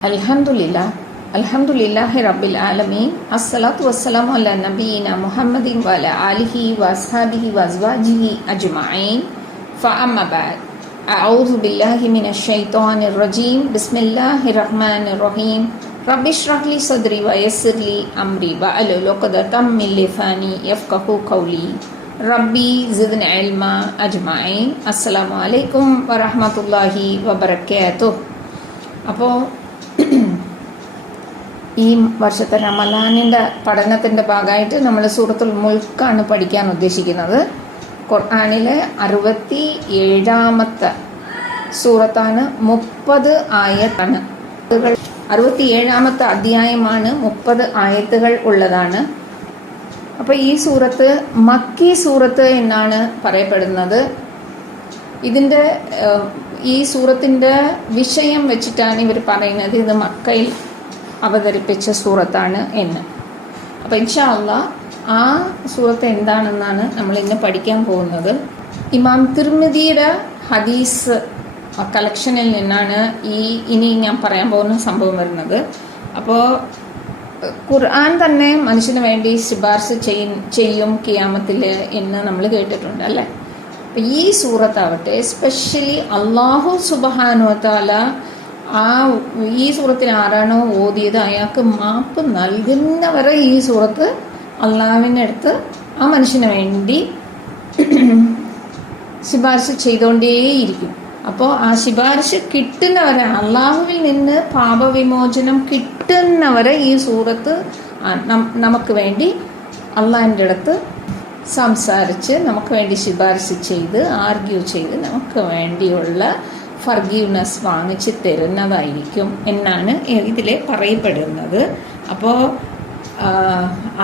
Alhamdulillahi Rabbil Alameen. Assalatu wassalamu ala nabiyyina Muhammadin wa ala alihi wa ashabihi wa azwajihi ajma'in. Fa amma ba'd. A'udhu billahi minash shaitanir rajim. Bismillahirrahmanirrahim. Rabbi shrah li sadri wa yassir li amri wa ahlul 'uqdatam min lisani yafqahu qawli. Rabbi zidni ilma ajma'in. Assalamu alaikum wa rahmatullahi wa barakatuh. അപ്പോൾ ഈ വർഷത്തെ റമളാനിൻ്റെ പഠനത്തിൻ്റെ ഭാഗമായിട്ട് നമ്മൾ സൂറത്തുൽ മുൽക്കാണ് പഠിക്കാൻ ഉദ്ദേശിക്കുന്നത്. ഖുർആനിലെ 67ാമത്തെ സൂറത്താണ്. 30 ആയത്താണ്. 67ാമത്തെ അധ്യായമാണ്. 30 ആയത്തുകൾ ഉള്ളതാണ്. അപ്പോൾ ഈ സൂറത്ത് മക്കി സൂറത്ത് എന്നാണ് പറയപ്പെടുന്നത്. ഇതിൻ്റെ ഈ സൂറത്തിൻ്റെ വിഷയം വെച്ചിട്ടാണ് ഇവർ പറയുന്നത് ഇത് മക്കയിൽ അവതരിപ്പിച്ച സൂറത്താണ് എന്ന്. അപ്പോൾ ഇൻഷാ അല്ലാഹ് ആ സൂറത്ത് എന്താണെന്നാണ് നമ്മൾ ഇന്ന് പഠിക്കാൻ പോകുന്നത്. ഇമാം തിർമിദിയുടെ ഹദീസ് കളക്ഷനിൽ നിന്നാണ് ഇനി ഞാൻ പറയാൻ പോകുന്ന സംഭവം വരുന്നത്. അപ്പോൾ ഖുർആൻ തന്നെ മനുഷ്യന് വേണ്ടി ശുപാർശ ചെയ്യും ഖിയാമത്തിൽ എന്ന് നമ്മൾ കേട്ടിട്ടുണ്ട് അല്ലേ. അപ്പം ഈ സൂറത്താവട്ടെ എസ്പെഷ്യലി അള്ളാഹു സുബ്ഹാനഹു വ തആല ഈ സൂറത്തിൽ ആരാണോ ഓതിയത് അയാൾക്ക് മാപ്പ് നൽകുന്നവരെ ഈ സൂറത്ത് അള്ളാഹുവിൻ്റെ അടുത്ത് ആ മനുഷ്യന് വേണ്ടി ശുപാർശ ചെയ്തുകൊണ്ടേയിരിക്കും. അപ്പോൾ ആ ശുപാർശ കിട്ടുന്നവരെ, അള്ളാഹുവിൽ നിന്ന് പാപവിമോചനം കിട്ടുന്നവരെ ഈ സൂറത്ത് നമുക്ക് വേണ്ടി അള്ളാഹിൻ്റെ അടുത്ത് സംസാരിച്ച് നമുക്ക് വേണ്ടി ശുപാർശ ചെയ്ത് ആർഗ്യൂ ചെയ്ത് നമുക്ക് വേണ്ടിയുള്ള ഫർഗീവ്നെസ് വാങ്ങിച്ച് തരുന്നതായിരിക്കും എന്നാണ് ഇതിലെ പറയപ്പെടുന്നത്. അപ്പോൾ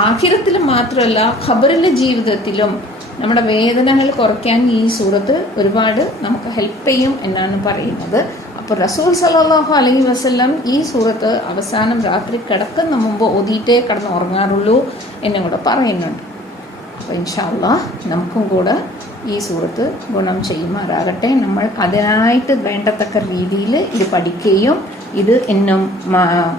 ആഖിറത്തിൽ മാത്രമല്ല ഖബറിലെ ജീവിതത്തിലും നമ്മുടെ വേദനകൾ കുറയ്ക്കാൻ ഈ സൂറത്ത് ഒരുപാട് നമുക്ക് ഹെൽപ്പ് ചെയ്യും എന്നാണ് പറയുന്നത്. അപ്പോൾ റസൂൽ സല്ലല്ലാഹു അലൈഹി വസല്ലം ഈ സൂറത്ത് അവസാനം രാത്രി കിടക്കുന്ന മുമ്പ് ഓതിയിട്ടേ കിടന്ന് ഉറങ്ങാറുള്ളൂ എന്നും കൂടെ പറയുന്നുണ്ട്. അപ്പോൾ ഇൻഷാ അല്ലാഹ് നമുക്കും കൂടെ ഈ സൂറത്ത് ഗുണം ചെയ്യുമാറാകട്ടെ. നമ്മൾ അതിനായിട്ട് വേണ്ടത്തക്ക രീതിയിൽ ഇത് പഠിക്കുകയും ഇത് എന്നും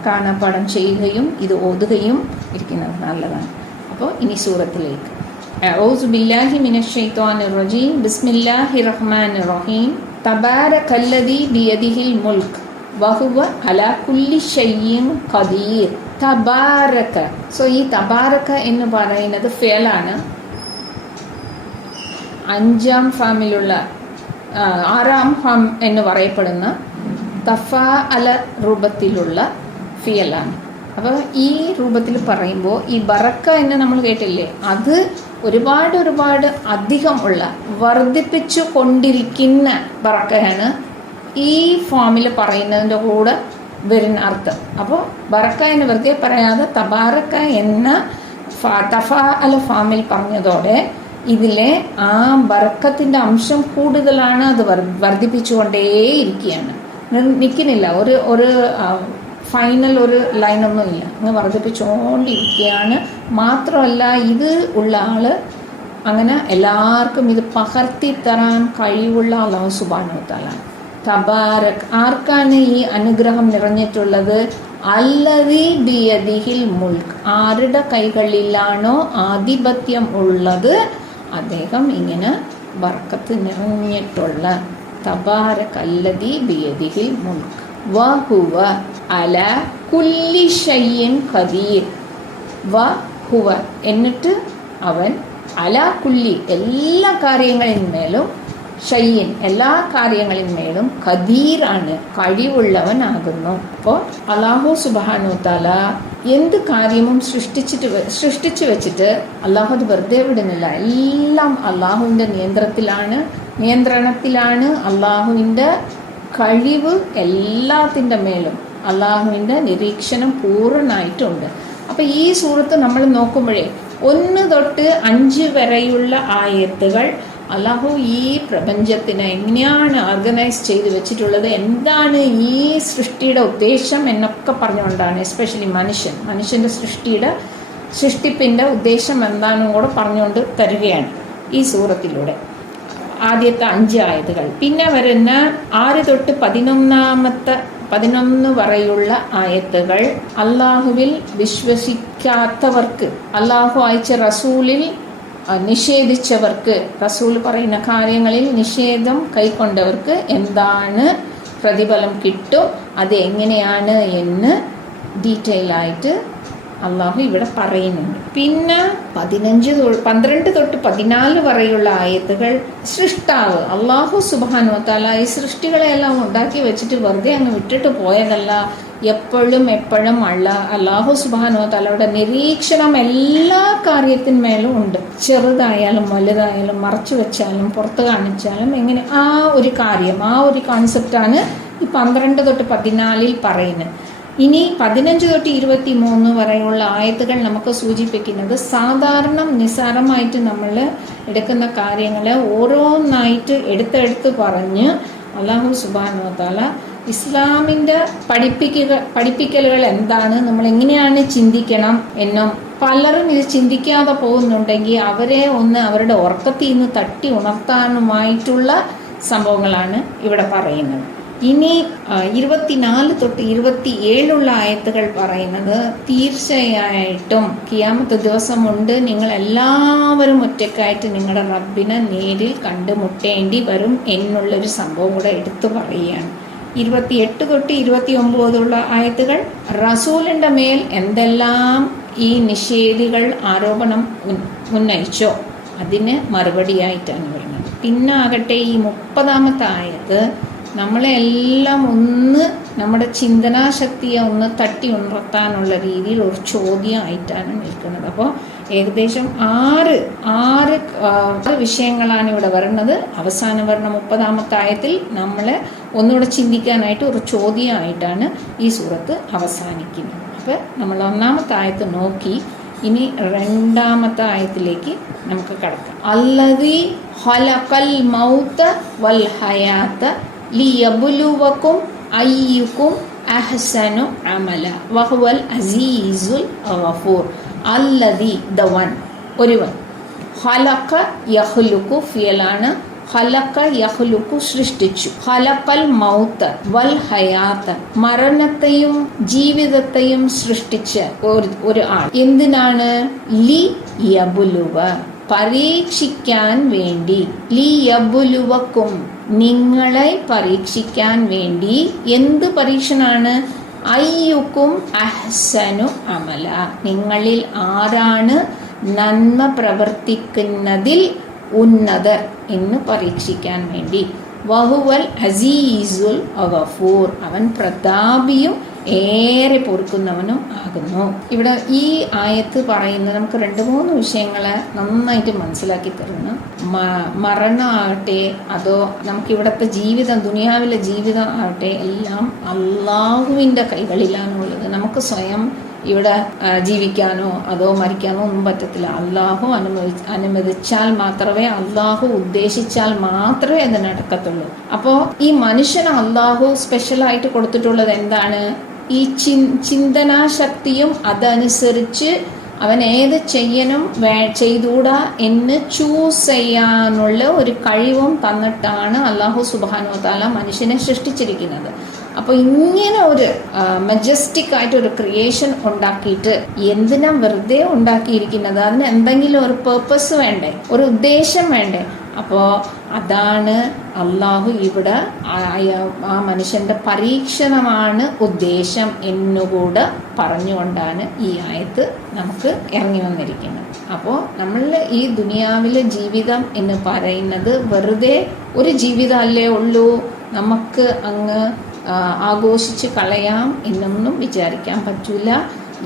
കാണാപ്പാഠം ചെയ്യുകയും ഇത് ഓതുകയും ഇരിക്കുന്നത് നല്ലതാണ്. അപ്പോൾ ഇനി സൂറത്തിലേക്ക്. അഊസു ബില്ലാഹി മിനശ് ശൈത്വാനിർ റജീം. ബിസ്മില്ലാഹിർ റഹ്മാനിർ റഹീം. തബാരകല്ലദീ ബിയദിഹിൽ മുൽക്ക് വഹുവ അലാ കുല്ലി ഷൈഇൻ ഖദീർ. തബാരക. സോ ഈ തബാരക എന്ന് പറയുന്നത് ഫിയലാണ്. 5ാം ഫാമിലുള്ള 6ാം ഫാം എന്ന് പറയപ്പെടുന്ന തഫാഅല രൂപത്തിലുള്ള ഫിയലാണ്. അപ്പോൾ ഈ രൂപത്തിൽ പറയുമ്പോൾ ഈ ബറക്ക എന്ന് നമ്മൾ കേട്ടില്ലേ, അത് ഒരുപാട് അധികം ഉള്ള വർദ്ധിപ്പിച്ചു കൊണ്ടിരിക്കുന്ന ബറക്കയാണ് ഈ ഫോമിൽ പറയുന്നതിൻ്റെ കൂടെ വരുന്ന അർത്ഥം. അപ്പോൾ ബറക്ക എന്ന് വെറുതെ പറയാതെ തബാരക്ക എന്ന തഫാഅല ഫാമിൽ പറഞ്ഞതോടെ ഇതിലെ ആ ബറക്കത്തിൻ്റെ അംശം കൂടുതലാണ്. അത് വർദ്ധിപ്പിച്ചുകൊണ്ടേയിരിക്കുകയാണ്, നിൽക്കുന്നില്ല. ഒരു ഫൈനൽ ഒരു ലൈനൊന്നും ഇല്ല, അങ്ങ് വർദ്ധിപ്പിച്ചുകൊണ്ടിരിക്കുകയാണ്. മാത്രമല്ല ഇത് ഉള്ള ആൾ അങ്ങനെ എല്ലാവർക്കും ഇത് പകർത്തി തരാൻ കഴിവുള്ള അല്ലാഹു സുബ്ഹാനഹു വ തആല. തബാരക്. ആർക്കാണ് ഈ അനുഗ്രഹം നിറഞ്ഞിട്ടുള്ളത്? അല്ലദീ ബിയദിഹിൽ മുൽക്ക്. ആരുടെ കൈകളിലാണോ ആധിപത്യം ഉള്ളത് അദ്ദേഹം ഇങ്ങനെ ബർക്കത്ത് നിറഞ്ഞിട്ടുള്ള. തബാരക അല്ലദീ ബിയദിഹിൽ മുൽക്ക് വഹുവ അലാ കുല്ലി ഷൈഇൻ ഖദീർ. വഹുവ എന്നിട്ട് അവൻ അലാ കുല്ലി എല്ലാ കാര്യങ്ങളിന്മേലും, ഷൈഇൻ എല്ലാ കാര്യങ്ങളിന്മേലും, ഖദീറാണ് കഴിവുള്ളവനാകുന്നു. അപ്പോൾ അല്ലാഹു സുബ്ഹാനഹു വ തആല എന്ത് കാര്യവും സൃഷ്ടിച്ചു വെച്ചിട്ട് അള്ളാഹു അത് വെറുതെ വിടുന്നില്ല. എല്ലാം അള്ളാഹുവിൻ്റെ നിയന്ത്രണത്തിലാണ്. അള്ളാഹുവിൻ്റെ കഴിവ് എല്ലാത്തിൻ്റെ മേലും അള്ളാഹുവിൻ്റെ നിരീക്ഷണം പൂർണ്ണമായിട്ടുണ്ട്. അപ്പോൾ ഈ സൂറത്ത് നമ്മൾ നോക്കുമ്പോഴേ 1 തൊട്ട് 5 വരെയുള്ള ആയത്തുകൾ അള്ളാഹു ഈ പ്രപഞ്ചത്തിനെ എങ്ങനെയാണ് ഓർഗനൈസ് ചെയ്ത് വെച്ചിട്ടുള്ളത്, എന്താണ് ഈ സൃഷ്ടിയുടെ ഉദ്ദേശം എന്നൊക്കെ പറഞ്ഞുകൊണ്ടാണ്. എസ്പെഷ്യലി മനുഷ്യൻ്റെ സൃഷ്ടിപ്പിൻ്റെ ഉദ്ദേശം എന്താണെന്നും കൂടെ പറഞ്ഞുകൊണ്ട് തരികയാണ് ഈ സൂറത്തിലൂടെ. ആദ്യത്തെ 5 ആയത്തുകൾ. പിന്നെ വരുന്ന 6 തൊട്ട് 11ാമത്തെ 11 വരെയുള്ള ആയത്തുകൾ അള്ളാഹുവിൽ വിശ്വസിക്കാത്തവർക്ക്, അള്ളാഹു അയച്ച റസൂലിൽ നിഷേധിച്ചവർക്ക്, റസൂൽ പറയുന്ന കാര്യങ്ങളിൽ നിഷേധം കൈക്കൊണ്ടവർക്ക് എന്താണ് പ്രതിഫലം കിട്ടും, അത് എങ്ങനെയാണ് എന്ന് ഡീറ്റെയിൽ ആയിട്ട് അള്ളാഹു ഇവിടെ പറയുന്നുണ്ട്. പിന്നെ 12 തൊട്ട് 14 വരെയുള്ള ആയത്തുകൾ സൃഷ്ടാവ് അള്ളാഹു സുബ്ഹാനഹു വ തആല ഈ സൃഷ്ടികളെല്ലാം ഉണ്ടാക്കി വെച്ചിട്ട് വെറുതെ അങ്ങ് വിട്ടിട്ട് പോയതല്ല. എപ്പോഴും അള്ളാഹു സുബ്ഹാനഹു വ തആലയുടെ നിരീക്ഷണം എല്ലാ കാര്യത്തിന്മേലും ഉണ്ട്. ചെറുതായാലും വലുതായാലും മറച്ചു വെച്ചാലും പുറത്ത് കാണിച്ചാലും എങ്ങനെ ആ ഒരു കാര്യം, ആ ഒരു കോൺസെപ്റ്റാണ് ഈ 12 തൊട്ട് 14 പറയുന്നത്. ഇനി 15 തൊട്ട് 23 വരെയുള്ള ആയത്തുകൾ നമുക്ക് സൂചിപ്പിക്കുന്നത് സാധാരണ നിസ്സാരമായിട്ട് നമ്മൾ എടുക്കുന്ന കാര്യങ്ങളെ ഓരോന്നായിട്ട് എടുത്തെടുത്ത് പറഞ്ഞ് അല്ലാഹു സുബ്ഹാനഹു വ തആല ഇസ്ലാമിൻ്റെ പഠിപ്പിക്കലുകൾ എന്താണ്, നമ്മൾ എങ്ങനെയാണ് ചിന്തിക്കണം എന്നും പലരും ഇത് ചിന്തിക്കാതെ പോകുന്നുണ്ടെങ്കിൽ അവരെ ഒന്ന് അവരുടെ ഉറക്കത്തിൽ നിന്ന് തട്ടി ഉണർത്താനുമായിട്ടുള്ള സംഭവങ്ങളാണ് ഇവിടെ പറയുന്നത്. ഇനി 24 തൊട്ട് 27 ആയത്തുകൾ പറയുന്നത് തീർച്ചയായിട്ടും ഖിയാമത്ത് ദിവസമുണ്ട്, നിങ്ങൾ എല്ലാവരും ഒറ്റക്കായിട്ട് നിങ്ങളുടെ റബ്ബിനെ നേരിൽ കണ്ടുമുട്ടേണ്ടി വരും എന്നുള്ളൊരു സംഭവം കൂടെ എടുത്തു പറയുകയാണ്. 28 തൊട്ട് 29 ആയത്തുകൾ റസൂലിൻ്റെ മേൽ എന്തെല്ലാം ഈ നിഷേധികൾ ആരോപണം ഉന്നയിച്ചോ അതിന് മറുപടിയായിട്ടാണ് വരുന്നത്. പിന്നെ ആകട്ടെ ഈ 30 ആയത്ത് നമ്മളെ എല്ലാം ഒന്ന് നമ്മുടെ ചിന്തനാശക്തിയെ ഒന്ന് തട്ടി ഉണർത്താനുള്ള രീതിയിൽ ഒരു ചോദ്യമായിട്ടാണ് നിൽക്കുന്നത്. അപ്പോൾ ഏകദേശം ആറ് വിഷയങ്ങളാണ് ഇവിടെ വരുന്നത്. അവസാനം വരുന്ന 30 ആയത്തിൽ നമ്മളെ ഒന്നുകൂടെ ചിന്തിക്കാനായിട്ട് ഒരു ചോദ്യമായിട്ടാണ് ഈ സൂറത്ത് അവസാനിക്കുന്നത്. അപ്പോൾ നമ്മൾ 1-ാമത്തെ ആയത്ത് നോക്കി ഇനി 2-ാമത്തെ ആയത്തിലേക്ക് നമുക്ക് കടക്കാം. അല്ലദീ ഖലഖൽ മൗത വൽ ഹയാത ലിയബ്ലുവക്കും അയ്യുക്കും അഹ്സനു അമല വഹുവൽ അസീസുൽ ഗഫൂർ. അല്ലദീ ദ വൺ, ഒരുവൻ, ഖലഖ യഖ്ലുഖു ഫിയലാണ്, ഖലഖ യഖ്ലുഖു സൃഷ്ടിച്ചു, ഖലഖൽ മൗത വൽ ഹയാത മരണത്തെയും ജീവിതത്തെയും സൃഷ്ടിച്ച ഒരു ആൾ. എന്തിനാണ്? ലി യബ്ലുവ പരീക്ഷിക്കാൻ വേണ്ടി, ലി യബ്ലുവക്കും നിങ്ങളെ പരീക്ഷിക്കാൻ വേണ്ടി. എന്ത് പരീക്ഷണാണ്? അയ്യുക്കും അഹ്സനു അമല നിങ്ങളിൽ ആരാണ് നന്മ പ്രവർത്തിക്കുന്നതിൽ ഉന്നതർ എന്ന് പരീക്ഷിക്കാൻ വേണ്ടി. വഹുവൽ അസീസുൽ ഗഫൂർ അവൻ പ്രതാപിയും ഏറെ പൊറുക്കുന്നവനും ആകുന്നു. ഇവിടെ ഈ ആയത്ത് പറയുന്നത് നമുക്ക് 2-3 വിഷയങ്ങളെ നന്നായിട്ട് മനസ്സിലാക്കി തരുന്നു. മരണമാകട്ടെ അതോ നമുക്കിവിടുത്തെ ജീവിതം, ദുനിയാവിലെ ജീവിതം ആകട്ടെ, എല്ലാം അള്ളാഹുവിൻ്റെ കൈകളിലാണുള്ളത്. നമുക്ക് സ്വയം ഇവിടെ ജീവിക്കാനോ അതോ മരിക്കാനോ ഒന്നും പറ്റത്തില്ല. അള്ളാഹു അനുമതിച്ചാൽ മാത്രമേ, അള്ളാഹു ഉദ്ദേശിച്ചാൽ മാത്രമേ അത് നടക്കത്തുള്ളൂ. അപ്പോൾ ഈ മനുഷ്യന് അള്ളാഹു സ്പെഷ്യലായിട്ട് കൊടുത്തിട്ടുള്ളത് എന്താണ്? ഈ ചിന്തനാശക്തിയും അതനുസരിച്ച് അവൻ ഏത് ചെയ്യണം ചെയ്തുകൂടാ എന്ന് ചൂസ് ചെയ്യാനുള്ള ഒരു കഴിവും തന്നിട്ടാണ് അല്ലാഹു സുബ്ഹാനഹു വ തആല മനുഷ്യനെ സൃഷ്ടിച്ചിരിക്കുന്നത്. അപ്പോൾ ഇങ്ങനെ ഒരു മജസ്റ്റിക് ആയിട്ട് ഒരു ക്രിയേഷൻ ഉണ്ടാക്കിയിട്ട് എന്തിനാ വെറുതെ ഉണ്ടാക്കിയിരിക്കുന്നത്? അതിന് എന്തെങ്കിലും ഒരു പേർപ്പസ് വേണ്ടേ, ഒരു ഉദ്ദേശം വേണ്ടേ? അപ്പോൾ അതാണ് അള്ളാഹു ഇവിടെ ആ മനുഷ്യന്റെ പരീക്ഷണമാണ് ഉദ്ദേശം എന്നുകൂടെ പറഞ്ഞുകൊണ്ടാണ് ഈ ആയത്ത് നമുക്ക് ഇറങ്ങി വന്നിരിക്കുന്നത്. അപ്പോൾ നമ്മൾ ഈ ദുനിയാവിലെ ജീവിതം എന്ന് പറയുന്നത് വെറുതെ ഒരു ജീവിതമല്ലേ ഉള്ളൂ, നമുക്ക് അങ്ങ് ആഘോഷിച്ച് കളയാം എന്നൊന്നും വിചാരിക്കാൻ പറ്റില്ല.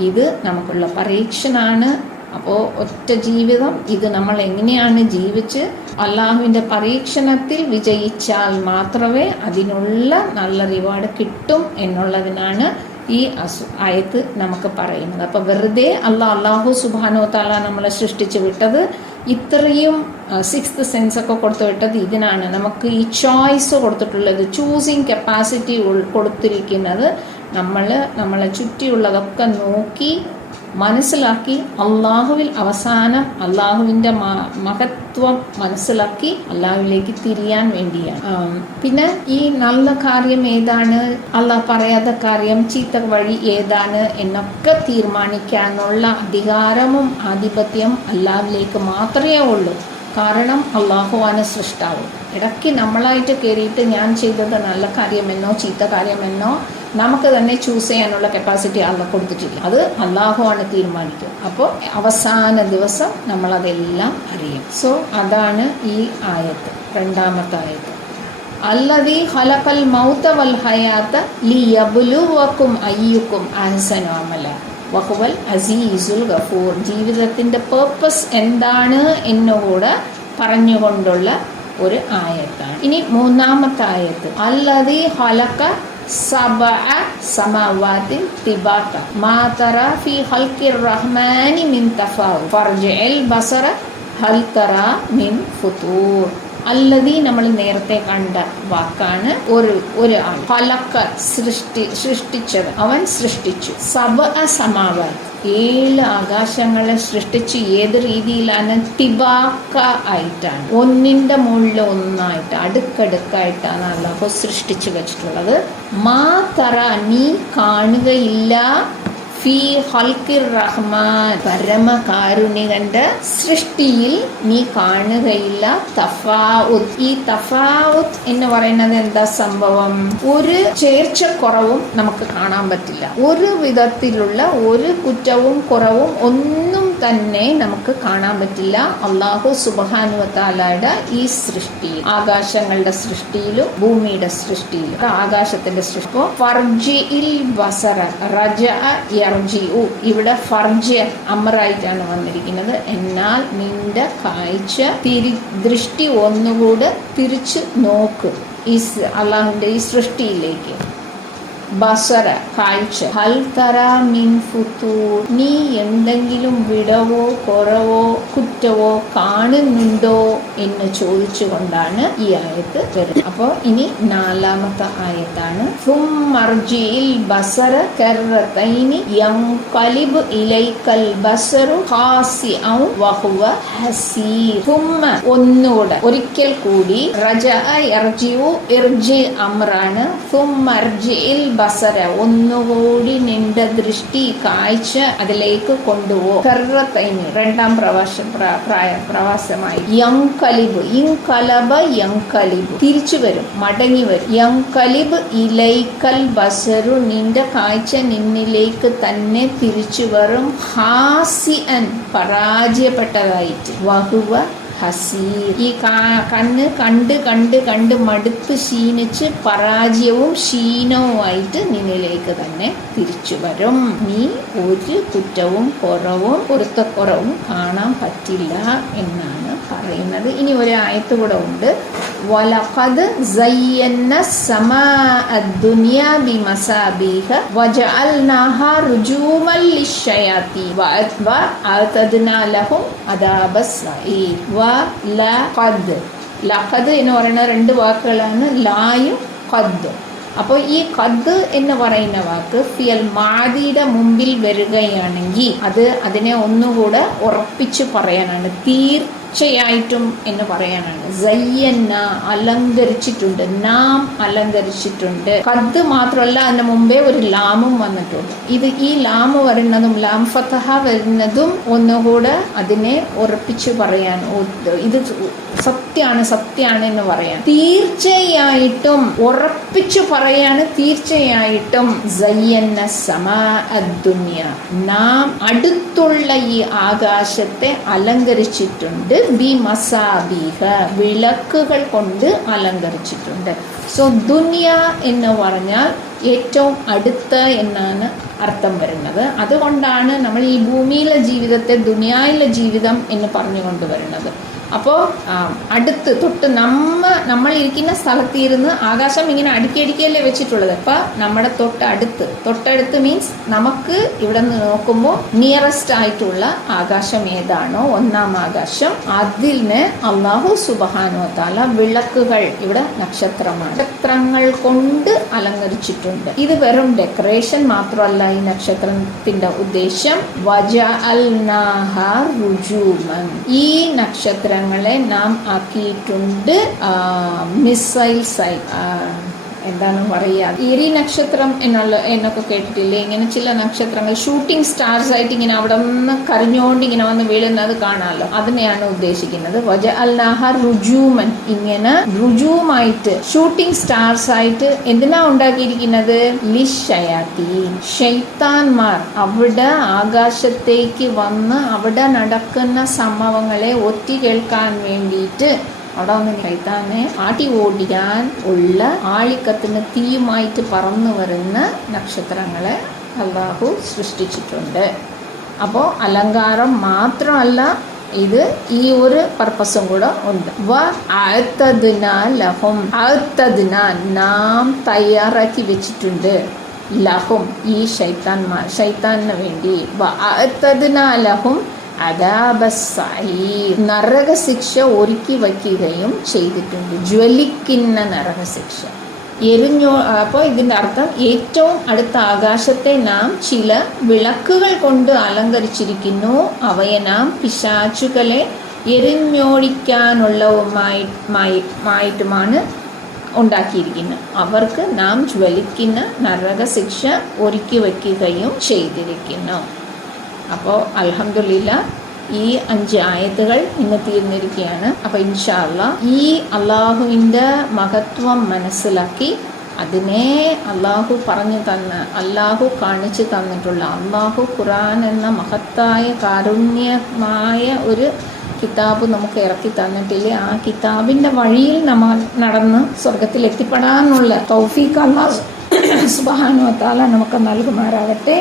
ഇത് നമുക്കുള്ള പരീക്ഷണമാണ്. അപ്പോൾ ഒറ്റ ജീവിതം, ഇത് നമ്മൾ എങ്ങനെയാണ് ജീവിച്ച് അള്ളാഹുവിൻ്റെ പരീക്ഷണത്തിൽ വിജയിച്ചാൽ മാത്രമേ അതിനുള്ള നല്ല റിവാർഡ് കിട്ടും എന്നുള്ളതിനാണ് ഈ ആയത്ത് നമുക്ക് പറയുന്നത്. അപ്പോൾ വെറുതെ അള്ളാഹു സുബ്ഹാനഹു വ തആല നമ്മളെ സൃഷ്ടിച്ച് വിട്ടത്, ഇത്രയും 6th സെൻസൊക്കെ കൊടുത്തു വിട്ടത് ഇതിനാണ്. നമുക്ക് ഈ ചോയ്സ് കൊടുത്തിട്ടുള്ളത്, ചൂസിങ് കപ്പാസിറ്റി കൊടുത്തിരിക്കുന്നത് നമ്മളെ ചുറ്റിയുള്ളതൊക്കെ നോക്കി മനസ്സിലാക്കി അള്ളാഹുവിൽ അവസാനം അള്ളാഹുവിൻ്റെ മഹത്വം മനസ്സിലാക്കി അള്ളാഹുവിലേക്ക് തിരിയാൻ വേണ്ടിയാണ്. പിന്നെ ഈ നല്ല കാര്യം ഏതാണ്, അള്ളാഹ് പറയാത്ത കാര്യം, ചീത്ത വഴി ഏതാണ് എന്നൊക്കെ തീരുമാനിക്കാനുള്ള അധികാരവും ആധിപത്യം അള്ളാഹുവിലേക്ക് മാത്രമേ ഉള്ളൂ. കാരണം അള്ളാഹുവാണ് സൃഷ്ടാവ്. ഇടയ്ക്ക് നമ്മളായിട്ട് കയറിയിട്ട് ഞാൻ ചെയ്തത് നല്ല കാര്യമെന്നോ ചീത്ത കാര്യമെന്നോ നമുക്ക് തന്നെ ചൂസ് ചെയ്യാനുള്ള കപ്പാസിറ്റി അള്ളാഹ് കൊടുത്തിട്ടില്ല. അത് അള്ളാഹുവാണ് തീരുമാനിക്കുക. അപ്പോൾ അവസാന ദിവസം നമ്മളതെല്ലാം അറിയും. സോ അതാണ് ഈ ആയത്ത്, രണ്ടാമത്തെ ആയത്ത്. അല്ലദീ ഖലഖൽ മൗത വൽ ഹയാത ലിയബ്ലുവക്കും അയ്യുക്കും അഹ്സനു അമല വഹുവൽ അസീസുൽ ഗഫൂർ. ജീവിതത്തിൻ്റെ പേർപ്പസ് എന്താണ് എന്നുകൂടെ പറഞ്ഞുകൊണ്ടുള്ള ഒരു ആയത്താണ്. ഇനി മൂന്നാമത്തെ ആയത്ത്, അല്ലദീ ഖലഖ സബഅ സമാവാതിൻ തിബാക മാ തറാ ഫീ ഖൽഖിർ റഹ്മാനി മിൻ തഫാവുത് ഫർജിൽ ബസറ ഹൽ തറാ മിൻ ഫുതൂർ. അല്ലദീ നമ്മൾ നേരത്തെ കണ്ട വാക്കാണ്. ഒരു ആൾ ഖലഖ സൃഷ്ടിച്ചത്, അവൻ സൃഷ്ടിച്ചു. സബഅ സമാവാത് 7 ആകാശങ്ങളെ സൃഷ്ടിച്ചു. ഏത് രീതിയിലാണ്? തിബാക്ക ആയിട്ടാണ്, ഒന്നിൻ്റെ മുകളിൽ ഒന്നായിട്ട് അടുക്കടുക്കായിട്ടാണ് അല്ലാഹു സൃഷ്ടിച്ചു വെച്ചിട്ടുള്ളത്. മാ തറ നീ കാണുകയില്ല, ഫീ ഖൽഖിർ റഹ്മാൻ പരമകാരുണികന്റെ സൃഷ്ടിയിൽ നീ കാണുകയില്ല തഫാവുത്ത്. ഈ തഫാവുത്ത് എന്ന് പറയുന്നത് എന്താ സംഭവം? ഒരു ചേർച്ചക്കുറവും നമുക്ക് കാണാൻ പറ്റില്ല. ഒരു വിധത്തിലുള്ള ഒരു കുറ്റവും കുറവും ഒന്നും തന്നെ നമുക്ക് കാണാൻ പറ്റില്ല അല്ലാഹു സുബ്ഹാനഹു വ തആലയുടെ ഈ സൃഷ്ടിയിൽ, ആകാശങ്ങളുടെ സൃഷ്ടിയിലും ഭൂമിയുടെ സൃഷ്ടിയിലും. ആകാശത്തിന്റെ സൃഷ്ടി ഫർജിഇൽ ബസറ റജഅ യർജിഉ, ഇവിടെ ഫർജ അമറായിട്ടാണ് വന്നിരിക്കുന്നത്. എന്നാൽ നിന്റെ കാഴ്ച ദൃഷ്ടി ഒന്നുകൂടെ തിരിച്ചു നോക്ക് ഈ അല്ലാഹുവിന്റെ ഈ സൃഷ്ടിയിലേക്ക്. ബസറ കാഴ്ച, ഹൽ തറാ മിൻ ഫുതൂർ നീ എന്തെങ്കിലും വിടവോ കുറവോ കുറ്റവോ കാണുന്നുണ്ടോ എന്ന് ചോദിച്ചുകൊണ്ടാണ് ഈ ആയത്ത് വരുന്നത്. അപ്പോൾ ഇനി നാലാമത്തെ ആയത്താണ്. സുമ്മർജിഇൽ ബസറ കർറതൈനി യൻഖലിബു ഇലൈക്കൽ ബസറു ഖാസിഅൻ വഹുവ ഹസീർ. സുമ്മ ഒന്നുകൂടെ, ഒരിക്കൽ കൂടി. റജഅ യർജിഉ, ഇർജി അമ്രാണ്. സുമ്മർജിഇൽ ബസര ഒന്നുകൂടി നിന്റെ ദൃഷ്ടി കാഴ്ച അതിലേക്ക് കൊണ്ടുപോ. കർറതൈനി രണ്ടാം പ്രവാസമായി. യൻഖലിബ് ഇൻഖലബ യൻഖലിബ് തിരിച്ചു വരും, മടങ്ങി വരും. യൻഖലിബ് ഇലൈക്കൽ ബസറു നിന്റെ കാഴ്ച നിന്നിലേക്ക് തന്നെ തിരിച്ചു വരും. ഹാസിഅൻ പരാജയപ്പെട്ടതായിട്ട്. വഹുവ ഹസീർ ഈ കണ്ണ് കണ്ട് കണ്ട് കണ്ട് മടുത്ത് ക്ഷീണിച്ച് പരാജയവും ക്ഷീണവുമായിട്ട് നിന്നിലേക്ക് തന്നെ തിരിച്ചു വരും. നീ ഒരു കുറ്റവും കുറവും പൊരുത്തക്കുറവും കാണാൻ പറ്റില്ല എന്നാണ് പറയുന്നത്. ഇനി ഒരു ആയത്ത് കൂടെ ഉണ്ട്. വലഖദ് സയ്യന്ന സമാഅ ദുനിയ ബിമസാബിഹ വജഅൽനാഹാ റുജൂമൻ ലിശ്ശയാത്തീൻ വഅഅതദ്നാ ലഹും അദാബസ് സഈർ. ലഖദ് എന്ന് പറയുന്ന 2 വാക്കുകളാണ്, ലായും ഖദ്ദും. അപ്പോൾ ഈ ഖദ് എന്ന് പറയുന്ന വാക്ക് ഫിയൽ മാദിയുടെ മുമ്പിൽ വരികയാണെങ്കിൽ അതിനെ ഒന്നുകൂടെ ഉറപ്പിച്ച് പറയാനാണ്, തീർച്ചയായിട്ടും എന്ന് പറയാനാണ്. സയ്യന്ന അലങ്കരിച്ചിട്ടുണ്ട്, നാം അലങ്കരിച്ചിട്ടുണ്ട്. ഖദ് മാത്രമല്ല, അതിന് മുമ്പേ ഒരു ലാമും വന്നിട്ടുണ്ട്. ഈ ലാമ് വരുന്നതും ലാം ഫതഹ വരുന്നതും ഒന്നുകൂടെ അതിനെ ഉറപ്പിച്ച് പറയാൻ, ഇത് സത്യാണ് എന്ന് പറയാൻ. തീർച്ചയായിട്ടും ഉറപ്പിച്ചു പറയാണ്, തീർച്ചയായിട്ടും സയ്യന്ന സമാഅ ദുനിയ നാം അടുത്തുള്ള ഈ ആകാശത്തെ അലങ്കരിച്ചിട്ടുണ്ട്. ബി മസാബിഹ വിളക്കുകൾ കൊണ്ട് അലങ്കരിച്ചിട്ടുണ്ട്. സോ ദുനിയ എന്ന് പറഞ്ഞാൽ ഏറ്റവും അടുത്ത എന്നാണ് അർത്ഥം വരുന്നത്. അതുകൊണ്ടാണ് നമ്മൾ ഈ ഭൂമിയിലെ ജീവിതത്തെ ദുനിയായിലെ ജീവിതം എന്ന് പറഞ്ഞുകൊണ്ട് വരുന്നത്. അപ്പോൾ അടുത്ത് തൊട്ട് നമ്മൾ ഇരിക്കുന്ന സ്ഥലത്തിരുന്ന് ആകാശം ഇങ്ങനെ അടുക്കിയല്ലേ വെച്ചിട്ടുള്ളത്. അപ്പൊ നമ്മുടെ തൊട്ടടുത്ത് മീൻസ് നമുക്ക് ഇവിടെ നിന്ന് നോക്കുമ്പോൾ നിയറസ്റ്റ് ആയിട്ടുള്ള ആകാശം ഏതാണോ, ഒന്നാം ആകാശം, അതിന് അല്ലാഹു സുബ്ഹാനഹു വ തആല വിളക്കുകൾ, ഇവിടെ നക്ഷത്രമാണ്, നക്ഷത്രങ്ങൾ കൊണ്ട് അലങ്കരിച്ചിട്ടുണ്ട്. ഇത് വെറും ഡെക്കറേഷൻ മാത്രമല്ല. ഈ നക്ഷത്രത്തിന്റെ ഉദ്ദേശം വജഅൽനാഹ റുജൂമൻ, ഈ നക്ഷത്രങ്ങളെ നാം ആക്കിയിട്ടുണ്ട് മിസൈൽസ് ആയി. എന്താണ് പറയുക, എരി നക്ഷത്രം എന്നൊക്കെ കേട്ടിട്ടില്ലേ? ഇങ്ങനെ ചില നക്ഷത്രങ്ങൾ ഷൂട്ടിംഗ് സ്റ്റാർസ് ആയിട്ട് ഇങ്ങനെ അവിടെ നിന്ന് കരഞ്ഞോണ്ട് ഇങ്ങനെ വന്ന് വീഴുന്നത് കാണാമല്ലോ, അതിനെയാണ് ഉദ്ദേശിക്കുന്നത്. വജഅൽനാഹ റുജൂമൻ, ഇങ്ങനെ റുജൂമായിട്ട് ഷൂട്ടിംഗ് സ്റ്റാർസ് ആയിട്ട് എന്തിനാ ഉണ്ടാക്കിയിരിക്കുന്നത്? ലിശയാത്തീൻ, ശൈത്താന്മാർ അവിടെ ആകാശത്തേക്ക് വന്ന് അവിടെ നടക്കുന്ന സംഭവങ്ങളെ ഒറ്റി കേൾക്കാൻ വേണ്ടിയിട്ട് അവിടെ വന്ന് ശൈത്താനെ ആട്ടി ഓടിക്കാൻ ഉള്ള ആളിക്കത്തിന് തീയുമായിട്ട് പറന്നു വരുന്ന നക്ഷത്രങ്ങളെ അല്ലാഹു സൃഷ്ടിച്ചിട്ടുണ്ട്. അപ്പോൾ അലങ്കാരം മാത്രമല്ല, ഇത് ഈ ഒരു പർപ്പസും കൂടെ ഉണ്ട്. നാം തയ്യാറാക്കി വെച്ചിട്ടുണ്ട് ലഹും, ഈ ശൈത്താന് വേണ്ടി, ലഹും നരകശിക്ഷ ഒരുക്കി വയ്ക്കുകയും ചെയ്തിട്ടുണ്ട്. ജ്വലിക്കുന്ന നരകശിക്ഷ അപ്പോൾ ഇതിൻ്റെ അർത്ഥം ഏറ്റവും അടുത്ത ആകാശത്തെ നാം ചില വിളക്കുകൾ കൊണ്ട് അലങ്കരിച്ചിരിക്കുന്നു. അവയെ നാം പിശാചുകളെ എരിഞ്ഞോടിക്കാനുള്ളതുമായിട്ടുമാണ് ഉണ്ടാക്കിയിരിക്കുന്നത്. അവർക്ക് നാം ജ്വലിക്കുന്ന നരകശിക്ഷ ഒരുക്കി വയ്ക്കുകയും ചെയ്തിരിക്കുന്നു. അപ്പോൾ അൽഹംദുലില്ലാ ഈ 5 ആയത്തുകൾ ഇന്ന് തീർന്നിരിക്കുകയാണ്. അപ്പോൾ ഇൻഷാ അല്ലാഹ് ഈ അള്ളാഹുവിൻ്റെ മഹത്വം മനസ്സിലാക്കി അതിനെ അള്ളാഹു പറഞ്ഞു തന്ന, അള്ളാഹു കാണിച്ചു തന്നിട്ടുള്ള, അള്ളാഹു ഖുർആൻ എന്ന മഹത്തായ കാരുണ്യമായ ഒരു കിതാബ് നമുക്ക് ഇറക്കി തന്നിട്ടില്ലേ, ആ കിതാബിൻ്റെ വഴിയിൽ നമ്മൾ നടന്ന് സ്വർഗത്തിൽ എത്തിപ്പെടാനുള്ള തൗഫീഖ് അല്ലാഹു സുബ്ഹാനഹു വ തആല നമുക്ക് നൽകുമാറാകട്ടെ.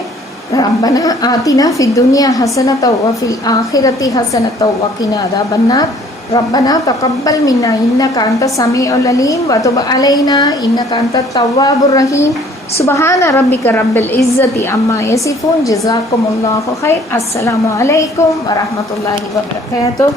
ربنا آتنا في الدنيا حسنة وفي الآخرة حسنة وقنا عذاب النار. ربنا تقبل منا إنك أنت السميع العليم وتب علينا إنك أنت التواب الرحيم. سبحان ربك رب العزة عما يصفون. جزاكم الله خير. السلام عليكم ورحمة الله وبركاته.